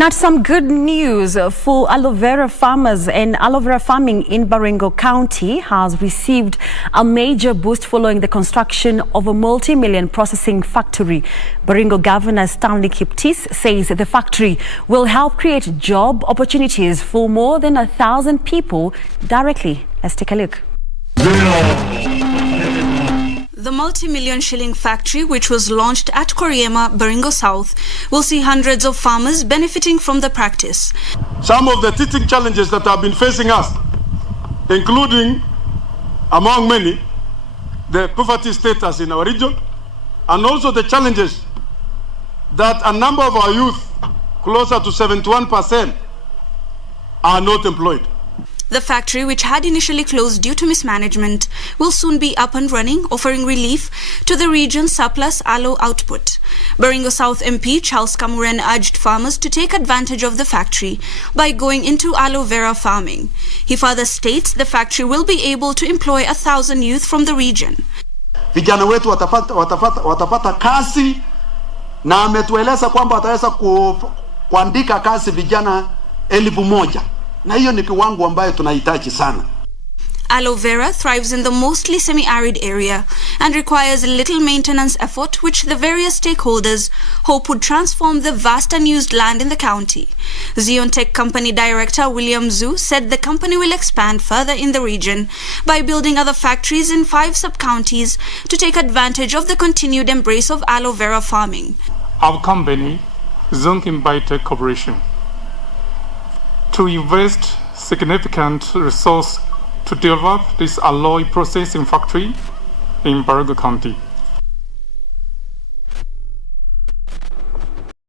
Now, some good news for aloe vera farmers, and aloe vera farming in Baringo County has received a major boost following the construction of a multi-million processing factory. Baringo Governor Stanley Kiptis says the factory will help create job opportunities for more than 1,000 people directly. Let's take a look. The multi-million shilling factory, which was launched at Koriema, Baringo South, will see hundreds of farmers benefiting from the practice. Some of the teething challenges that have been facing us, including, among many, the poverty status in our region, and also the challenges that a number of our youth, closer to 71%, are not employed. The factory, which had initially closed due to mismanagement, will soon be up and running, offering relief to the region's surplus aloe output. Baringo South MP Charles Kamuren urged farmers to take advantage of the factory by going into aloe vera farming. He further states the factory will be able to employ 1,000 youth from the region. Vijana wetu watapata kazi, na ametueleza kwamba wataweza kuandika kazi vijana 1,000. Na hiyo ni kiwango ambayo tunahitaji sana. Aloe vera thrives in the mostly semi-arid area and requires little maintenance effort, which the various stakeholders hope would transform the vast unused land in the county. Zion Tech Company Director William Zhu said the company will expand further in the region by building other factories in 5 sub-counties to take advantage of the continued embrace of aloe vera farming. Our company, Zion Biotech Corporation, to invest significant resource to develop this aloe processing factory in Baringo County.